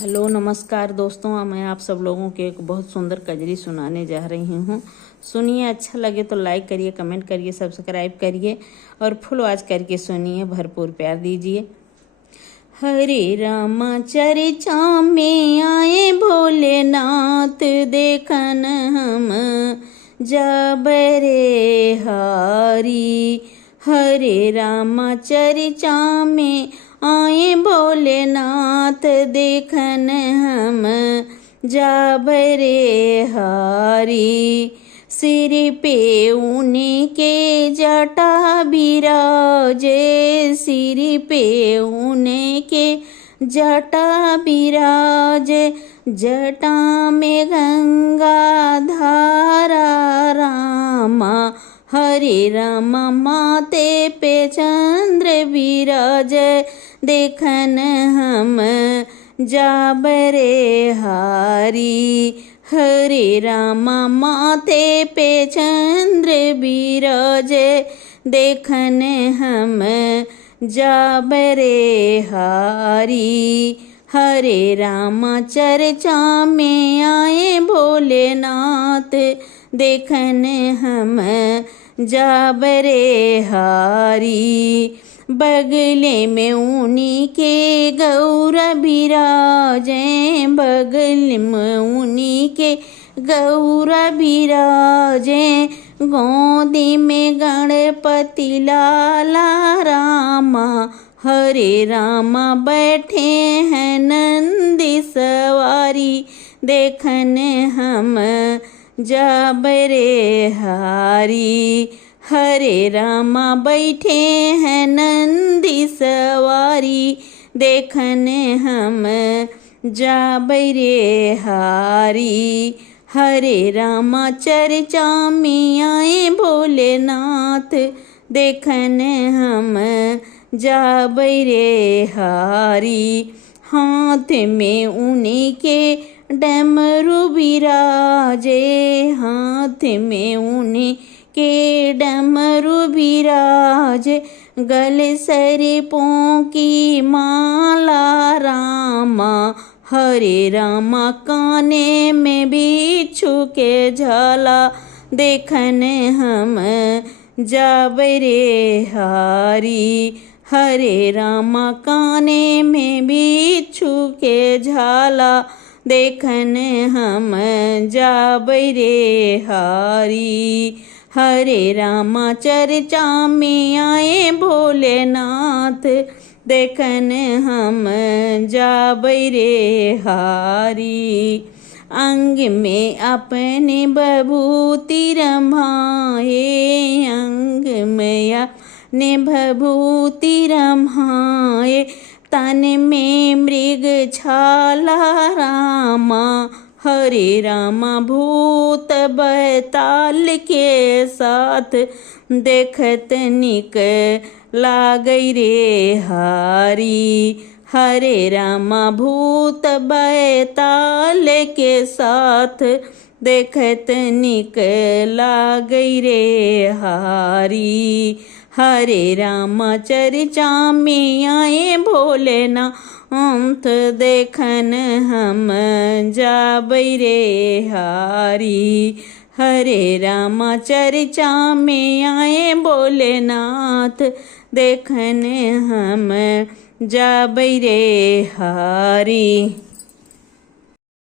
Hello नमस्कार दोस्तों, मैं आप सब लोगों को एक बहुत सुंदर कजरी सुनाने जा रही हूँ। सुनिए, अच्छा लगे तो लाइक करिए, कमेंट करिए, सब्सक्राइब करिए और फुल आवाज करके सुनिए, भरपूर प्यार दीजिए। हरे रामा चर्चा में आए भोलेनाथ, देखन हम जब रे हारी। हरे रामा चर्चा में आए भोलेनाथ, देखन हम जब रे हारी। सिर पे उनके जटा बिराजे, सिर पे उनके जटा बिराजे, जटा में गंगा धारा रामा। हरे रामा माथे पे चंद्र बिराजे, देखन हम जाबरे हारी। हरे रामा माथे पे चंद्र बिराजे, देखन हम जाबरे हारी। हरे रामा चर्चा में आए भोलेनाथ, देखन हम जाबरे हारी। बगले में उन्हीं के गौर बिराजे, बगल में उन्हीं के गौर बिराजे, गोदी में गणपति लाला रामा। हरे रामा बैठे हैं नंदी सवारी, देखन हम जाबरे हारी। हरे रामा बैठे हैं नंदी सवारी, देखन हम जाबरे हारी। हरे रामा चर्चा में आए भोलेनाथ, देखन हम जाबरे हारी। हाथ में उन्हीं के डमरू बिराजे, हाथ में उन्हीं के डमरू बिराजे, गले सर्पों की माला रामा। हरे रामा काने में बिच्छू के झाला, देखन हम जाबरे हारी। हरे रामा काने में बिच्छू के झाला, देखन हम जाबरे हारी। हरे रामा चर्चा में आए भोलेनाथ, देखन हम जाबरे हारी। अंग में अपने बभूति रमाए, अंग में अपने भभूति रमाए, तन में मृग छाला रामा। हरे रामा भूत बैताल के साथ, देखत निक लागई रे हारी। हरे रामा भूत बैताल के साथ, देखत निक लागई रे हारी। हरे रामा चर्चा में आए भोलेनाथ, देखन हम जाबरे हारी। हरे रामा चर्चा में आए भोलेनाथ, देखन हम जाबरे हारी।